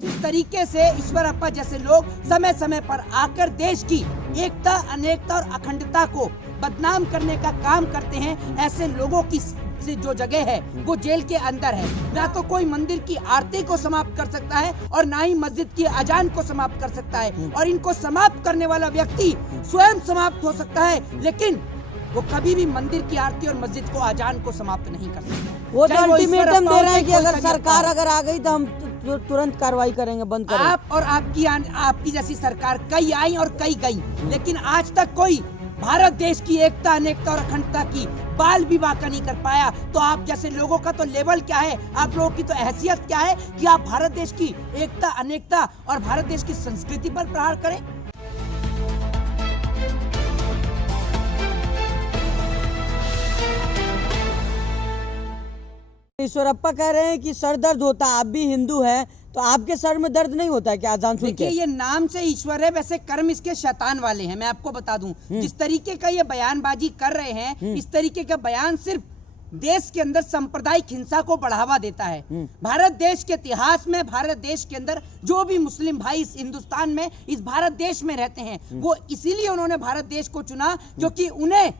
जिस तरीके से ईश्वरप्पा जैसे लोग समय समय पर आकर देश की एकता, अनेकता और अखंडता को बदनाम करने का काम करते हैं, ऐसे लोगों की से जो जगह है वो जेल के अंदर है। ना तो कोई मंदिर की आरती को समाप्त कर सकता है और ना ही मस्जिद की अजान को समाप्त कर सकता है, और इनको समाप्त करने वाला व्यक्ति स्वयं समाप्त हो सकता है, लेकिन वो कभी भी मंदिर की आरती और मस्जिद को अजान को समाप्त नहीं कर सकते। वो तो अल्टीमेटम दे रहे हैं कि अगर सरकार अगर आ गई तो हम तुरंत कार्रवाई करेंगे, बंद करेंगे। आप और आपकी जैसी सरकार कई आई और कई गई, लेकिन आज तक कोई भारत देश की एकता, अनेकता और अखंडता की बाल भी वाका नहीं कर पाया। तो आप जैसे लोगों का तो लेवल क्या है, आप लोगों की तो हैसियत क्या है कि आप भारत देश की एकता, अनेकता और भारत देश की संस्कृति पर प्रहार करें। ईश्वरप्पा कह रहे हैं कि सर दर्द होता है, आप भी हिंदू हैं तो आपके सर में दर्द नहीं होता है क्या अजान सुन के? देखिए, ये नाम से ईश्वर है, वैसे कर्म इसके शैतान वाले हैं। मैं आपको बता दूं, जिस तरीके का ये बयानबाजी कर रहे हैं, इस तरीके का बयान सिर्फ देश के अंदर सांप्रदायिक हिंसा को बढ़ावा देता है। भारत देश के इतिहास में, भारत देश के अंदर जो भी मुस्लिम भाई इस हिंदुस्तान में, इस भारत देश में रहते हैं, वो इसीलिए उन्होंने भारत देश को चुना क्योंकि उन्हें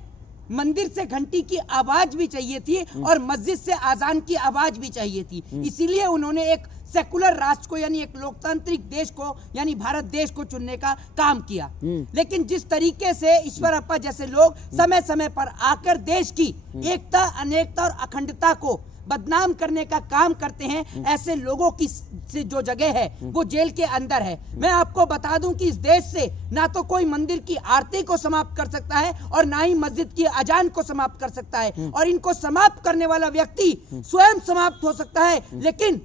मंदिर से घंटी की आवाज भी चाहिए थी और मस्जिद से आजान की आवाज भी चाहिए थी। इसीलिए उन्होंने एक सेकुलर राष्ट्र को, यानी एक लोकतांत्रिक देश को, यानी भारत देश को चुनने का काम किया। लेकिन जिस तरीके से ईश्वरप्पा जैसे लोग समय समय पर आकर देश की एकता, अनेकता और अखंडता को बदनाम करने का काम करते हैं, ऐसे लोगों की से जो जगह है वो जेल के अंदर है। मैं आपको बता दूं कि इस देश से ना तो कोई मंदिर की आरती को समाप्त कर सकता है और ना ही मस्जिद की अजान को समाप्त कर सकता है, और इनको समाप्त करने वाला व्यक्ति स्वयं समाप्त हो सकता है, लेकिन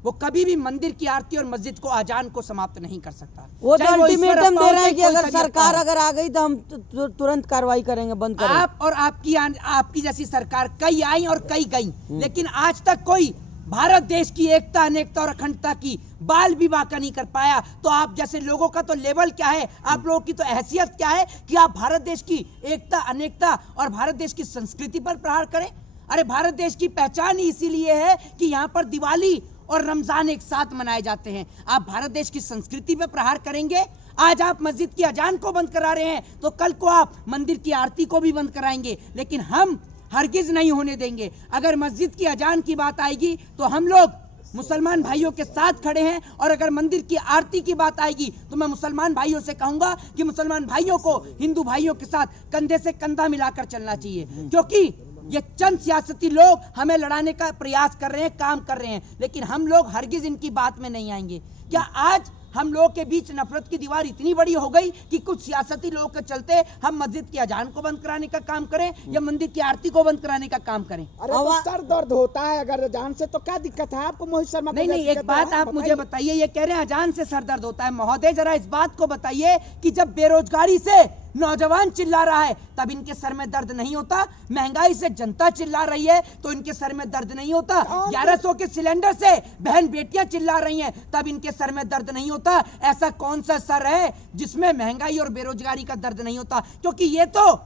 वो कभी भी मंदिर की आरती और मस्जिद को अजान को समाप्त नहीं कर सकता। वो तो अल्टीमेटम दे रहे हैं कि अगर सरकार अगर आ गई तो हम तुरंत कार्रवाई करेंगे, बंद करेंगे। आप और आपकी जैसी सरकार कई आई और कई गई, लेकिन आज तक कोई भारत देश की एकता, अनेकता और अखंडता की बाल भी वाका नहीं कर पाया। तो आप जैसे लोगों का तो लेवल क्या है, आप लोगों की तो हैसियत क्या है कि आप भारत देश की एकता, अनेकता और भारत देश की संस्कृति पर प्रहार करें। अरे, भारत देश की पहचान ही इसीलिए है कि यहाँ पर दिवाली और रमजान एक साथ मनाए जाते हैं। आप भारत देश की संस्कृति पे प्रहार करेंगे। आज आप मस्जिद की अजान को बंद करा रहे हैं तो कल को आप मंदिर की आरती को भी बंद कराएंगे, लेकिन हम हरगिज नहीं होने देंगे। अगर मस्जिद की अजान की बात आएगी तो हम लोग मुसलमान भाइयों के साथ खड़े हैं, और अगर मंदिर की आरती की बात आएगी तो मैं मुसलमान भाइयों से कहूंगा कि मुसलमान भाइयों को हिंदू भाइयों के साथ कंधे से कंधा मिलाकर चलना चाहिए, क्योंकि ये चंद सियासती लोग हमें लड़ाने का प्रयास कर रहे हैं, काम कर रहे हैं, लेकिन हम लोग हरगिज इनकी बात में नहीं आएंगे। क्या आज हम लोग के बीच नफरत की दीवार इतनी बड़ी हो गई कि कुछ सियासती लोगों के चलते हम मस्जिद की अजान को बंद कराने का काम करें या मंदिर की आरती को बंद कराने का काम करें? अरे तो सर दर्द होता है अगर अजान से, तो क्या दिक्कत है आपको मोहित शर्मा? नहीं, एक बात आप मुझे बताइए, ये कह रहे हैं अजान से सर दर्द होता है। महोदय, जरा इस बात को बताइए कि जब बेरोजगारी से नौजवान चिल्ला रहा है तब इनके सर में दर्द नहीं होता? महंगाई से जनता चिल्ला रही है तो इनके सर में दर्द नहीं होता? 1100 के सिलेंडर से बहन बेटियां चिल्ला रही हैं तब इनके सर में दर्द नहीं होता? ऐसा कौन सा सर है जिसमें महंगाई और बेरोजगारी का दर्द नहीं होता? क्योंकि ये तो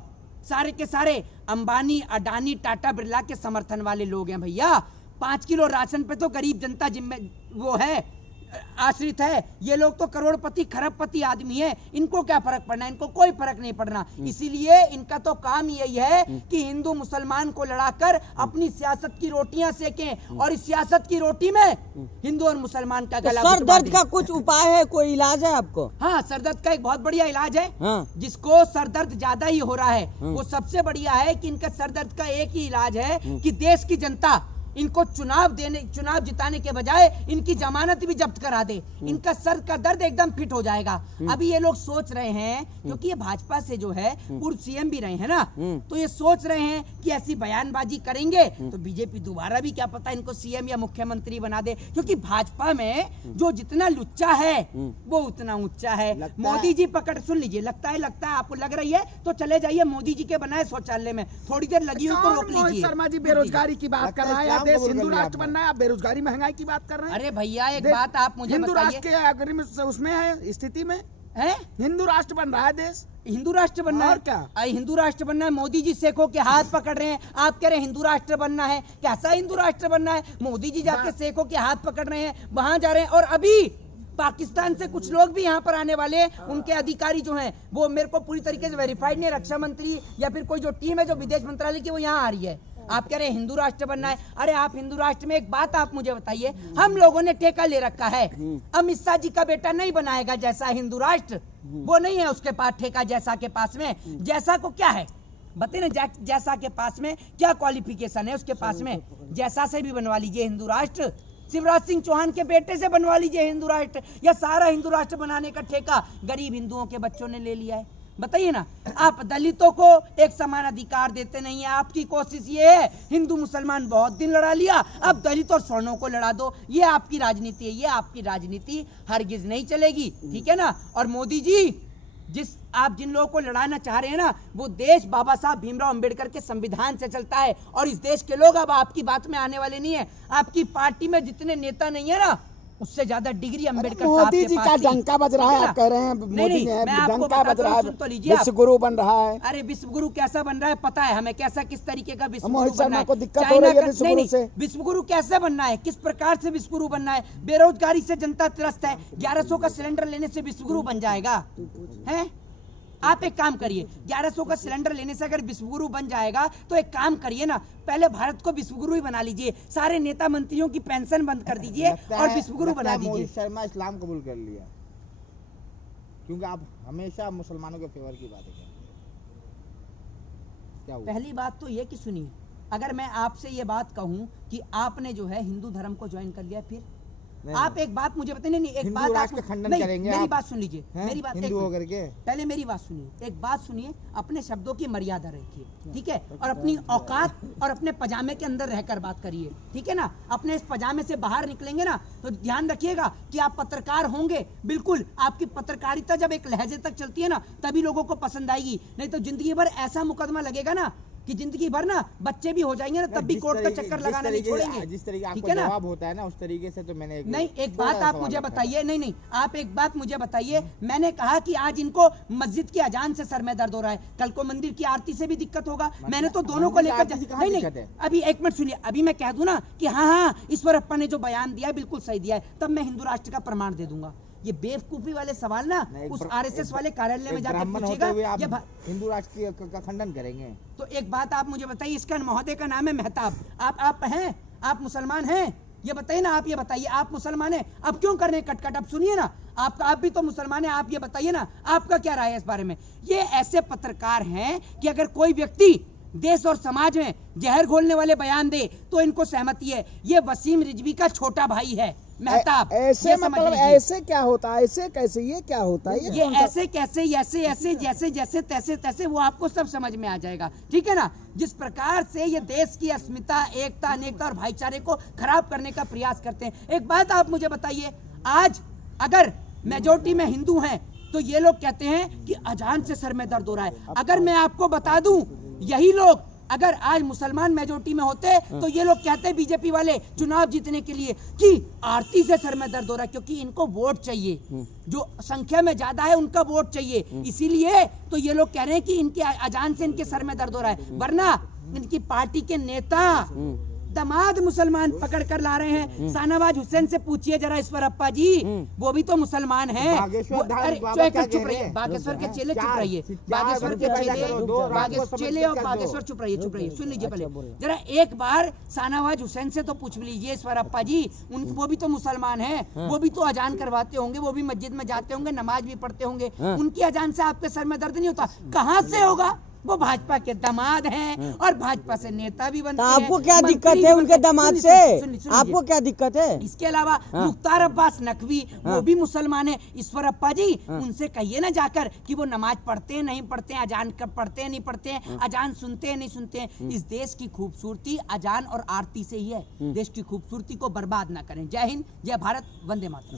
सारे के सारे अंबानी, अडानी, टाटा, बिरला के समर्थन वाले लोग हैं भैया। 5 किलो राशन पे तो गरीब जनता वो है, आश्रित है। ये लोग तो करोड़पति, खरबपति आदमी है, इनको क्या फर्क पड़ना है? इनको कोई फर्क नहीं पड़ना। इसीलिए इनका तो काम यही है कि हिंदू मुसलमान को लड़ाकर अपनी सियासत की रोटियां सेकें, और इस सियासत की रोटी में हिंदू और मुसलमान का गला सर दर्द का कुछ उपाय है, कोई इलाज है आपको? हाँ, सरदर्द का एक बहुत बढ़िया इलाज है। हाँ। जिसको सरदर्द ज्यादा ही हो रहा है वो सबसे बढ़िया है कि इनका सरदर्द का एक ही इलाज है कि देश की जनता इनको चुनाव जिताने के बजाय इनकी जमानत भी जब्त करा दे, इनका सर का दर्द एकदम फिट हो जाएगा। अभी ये लोग सोच रहे हैं, क्योंकि ये भाजपा से जो है पूर्व सीएम भी रहे हैं ना, तो ये सोच रहे हैं कि ऐसी बयानबाजी करेंगे तो बीजेपी दोबारा भी क्या पता इनको सीएम या मुख्यमंत्री बना दे, क्योंकि भाजपा में जो जितना लुच्चा है वो उतना ऊंचा है। मोदी जी पकड़, सुन लीजिए, लगता है आपको लग रही है तो चले जाइए मोदी जी के बनाए शौचालय में, थोड़ी देर लगी हुई को रोक लीजिए। शर्मा जी बेरोजगारी की बात कर रहा है, देश हिंदू राष्ट्र बनना है, आप बेरोजगारी महंगाई की बात कर रहे हैं। अरे भैया, एक बात आप मुझे हिंदू बताइए, राष्ट्र के अग्रिम उसमें है, स्थिति में है हिंदू राष्ट्र बन रहा है देश। हिंदू राष्ट्र बनना है? क्या हिंदू राष्ट्र बनना है? मोदी जी सेखों के हाथ पकड़ रहे हैं, आप कह रहे हैं हिंदू राष्ट्र बनना है। कैसा हिंदू राष्ट्र बनना है? मोदी जी जाके सेखों के हाथ पकड़ रहे हैं, वहां जा रहे हैं, और अभी पाकिस्तान से कुछ लोग भी यहाँ पर आने वाले हैं, उनके अधिकारी जो हैं वो मेरे को पूरी तरीके से वेरीफाइड नहीं है। रक्षा मंत्री या फिर कोई जो टीम है जो विदेश मंत्रालय की वो यहाँ आ रही है। आप कह रहे हैं हिंदू राष्ट्र बनना है। अरे आप हिंदू राष्ट्र में एक बात आप मुझे बताइए, हम लोगों ने ठेका ले रखा है, अमित शाह जी का बेटा नहीं बनाएगा जैसा हिंदू राष्ट्र, वो नहीं है उसके पास ठेका जैसा के पास में। जैसा को क्या है बताइए ना, जैसा के पास में क्या क्वालिफिकेशन है उसके पास में। जैसा से भी बनवा लीजिए हिंदू राष्ट्र, शिवराज सिंह चौहान के बेटे से बनवा लीजिए हिंदू राष्ट्र, या सारा हिंदू राष्ट्र बनाने का ठेका गरीब हिंदुओं के बच्चों ने ले लिया है। बताइए ना, आप दलितों को एक समान अधिकार देते नहीं है। आपकी कोशिश ये है, हिंदू मुसलमान बहुत दिन लड़ा लिया, अब दलित और स्वर्णों को लड़ा दो। ये आपकी राजनीति है, ये आपकी राजनीति हरगिज नहीं चलेगी, ठीक है ना। और मोदी जी, आप जिन लोगों को लड़ाना चाह रहे हैं ना, वो देश बाबा साहब भीमराव अंबेडकर के संविधान से चलता है, और इस देश के लोग अब आपकी बात में आने वाले नहीं है। आपकी पार्टी में जितने नेता नहीं है ना, उससे ज्यादा डिग्री अंबेडकर साहब मोदी के जी पास का थी। डंका बज रहा है, आप कह रहे हैं नहीं, मोदी ने मैं आपको डंका बज बताता रहा हूं, है, सुन तो लीजिए आप। विश्व गुरु बन रहा है। अरे विश्व गुरु कैसा बन रहा है पता है हमें, कैसा किस तरीके का विश्व गुरु मोहित बनना शर्मा है। को दिक्कत हो चाइना रही है का- विश्व नहीं, गुरु नहीं, से। विश्व गुरु कैसे बनना है, किस प्रकार से विश्व गुरु बनना है। बेरोजगारी से जनता त्रस्त है, 1100 का सिलेंडर लेने से विश्व गुरु बन जाएगा है। आप एक काम करिए, 1100 का सिलेंडर लेने से अगर विश्वगुरु बन जाएगा तो एक काम करिए ना, पहले भारत को विश्वगुरु ही बना लीजिए, सारे नेता मंत्रियों की पेंशन बंद कर दीजिए और विश्वगुरु बना दीजिए। मोहित शर्मा इस्लाम कबूल कर लिया, क्योंकि आप हमेशा मुसलमानों के फेवर की बातें करते हैं। क्या हुआ? पहली बात तो ये कि सुनिए, अगर मैं आपसे ये बात कहूं कि आपने जो है हिंदू धर्म को ज्वाइन कर लिया, फिर नहीं, आप एक बात मुझे बताइए। नहीं, एक हिंदू बात राष्ट्र आप खंडन नहीं, करेंगे मेरी आप? बात सुन लीजिए, हैं? मेरी बात एक हिंदू मिनट। होकर के पहले मेरी बात सुनिए, एक बात सुनिए, अपने शब्दों की मर्यादा रखिए, ठीक है, और अपनी औकात और अपने पजामे के अंदर रहकर बात करिए, ठीक है ना। अपने इस पजामे से बाहर निकलेंगे ना तो ध्यान रखिएगा कि आप पत्रकार होंगे, बिल्कुल आपकी पत्रकारिता जब एक लहजे तक चलती है ना तभी लोगों को पसंद आएगी, नहीं तो जिंदगी भर ऐसा मुकदमा लगेगा ना कि जिंदगी भर ना बच्चे भी हो जाएंगे ना तब भी कोर्ट का चक्कर लगाना नहीं छोड़ेंगे। जिस तरीके ठीक आपको है ना? जवाब होता है ना, उस तरीके से तो मैंने नहीं, एक थोड़ा बात सा आप सवाल मुझे रखा था। बताइए। नहीं नहीं, आप एक बात मुझे बताइए, मैंने कहा कि आज इनको मस्जिद की अजान से सर में दर्द हो रहा है, कल को मंदिर की आरती से भी दिक्कत होगा। मैंने तो दोनों को मंदिर की लेकर आरती से कहाँ नहीं दिक्कत नहीं, है? अभी एक मिनट सुनिए, अभी मैं कह दूं ना कि हाँ हाँ ईश्वरप्पा ने जो बयान दिया है बिल्कुल सही दिया है, तब मैं हिंदू राष्ट्र का प्रमाण दे दूंगा। ये बेवकूफी वाले सवाल ना नहीं, उस एक आरएसएस वाले कार्यालय में एक जाके ब्राह्मण होते पूछेगा। हुए आप ये हिंदू राष्ट्र का खंडन करेंगे? तो एक बात आप मुझे बताइए, इसका महोदय का नाम है मेहताब, आप हैं, आप मुसलमान हैं, ये बताइए ना, आप ये बताइए, आप मुसलमान हैं, अब क्यों कर रहे हैं कटकट। अब सुनिए ना, आप भी तो मुसलमान हैं, आप ये बताइए ना आपका क्या राय है इस बारे में। ये ऐसे पत्रकार हैं कि अगर कोई व्यक्ति देश और समाज में जहर घोलने वाले बयान दे तो इनको सहमति है। ये वसीम रिजवी का छोटा भाई है मेहताब, ऐसे ये समझ मतलब लीजिए। ऐसे क्या होता है, ऐसे कैसे, ये क्या होता है, ये कौन सा- ऐसे कैसे, ऐसे ऐसे जैसे जैसे तैसे तैसे वो आपको सब समझ में आ जाएगा, ठीक है ना। जिस प्रकार से ये देश की अस्मिता, एकता, अनेकता और भाईचारे को खराब करने का प्रयास करते हैं। एक बात आप मुझे बताइए, आज अगर मेजोरिटी में हिंदू हैं तो ये लोग कहते हैं कि अजान से सर में दर्द हो रहा है। अगर मैं आपको बता दूं, यही लोग अगर आज मुसलमान मेजोरिटी में होते तो ये लोग कहते बीजेपी वाले चुनाव जीतने के लिए कि आरती से सर में दर्द हो रहा है, क्योंकि इनको वोट चाहिए, जो संख्या में ज्यादा है उनका वोट चाहिए, इसीलिए तो ये लोग कह रहे हैं कि इनके अजान से इनके सर में दर्द हो रहा है। वरना इनकी पार्टी के नेता दामाद मुसलमान पकड़ कर ला रहे हैं। शाहनवाज हुसैन से पूछिए जरा ईश्वरप्पा जी, वो भी तो मुसलमान हैं। बागेश्वर धाम अरे बाबा क्या चुप कह रहिए, रहे हैं? बागेश्वर के चेले चुप चार- रहिए, चार बागेश्वर के बच्चे पैदा चेले, करो, दो रात को बागेश्वर समझ चेले के और कर दो। बागेश्वर चुप रहिए, सुन लीजिए पहले जरा एक बार शाहनवाज हुसैन से तो पूछ लीजिए ईश्वरप्पा जी, वो भी तो मुसलमान हैं, वो भी तो अजान करवाते होंगे, वो भी मस्जिद में जाते होंगे, नमाज भी पढ़ते होंगे, उनकी अजान से आपके सर में दर्द नहीं होता? कहाँ से होगा? वो भाजपा के दामाद हैं और भाजपा से नेता भी बनते तो हैं। आपको क्या मंत्री दिक्कत भी है बनते उनके हैं। दामाद सुनिए, से? सुनिए, आपको क्या दिक्कत है? इसके अलावा मुख्तार अब्बास नकवी वो भी मुसलमान है। ईश्वरप्पा जी उनसे कहिए ना जाकर कि वो नमाज पढ़ते हैं नहीं पढ़ते हैं, अजान पढ़ते हैं नहीं पढ़ते हैं, अजान सुनते हैं नहीं सुनते हैं। इस देश की खूबसूरती अजान और आरती से ही है। देश की खूबसूरती को बर्बाद ना करें। जय हिंद, जय भारत, वंदे मातरम।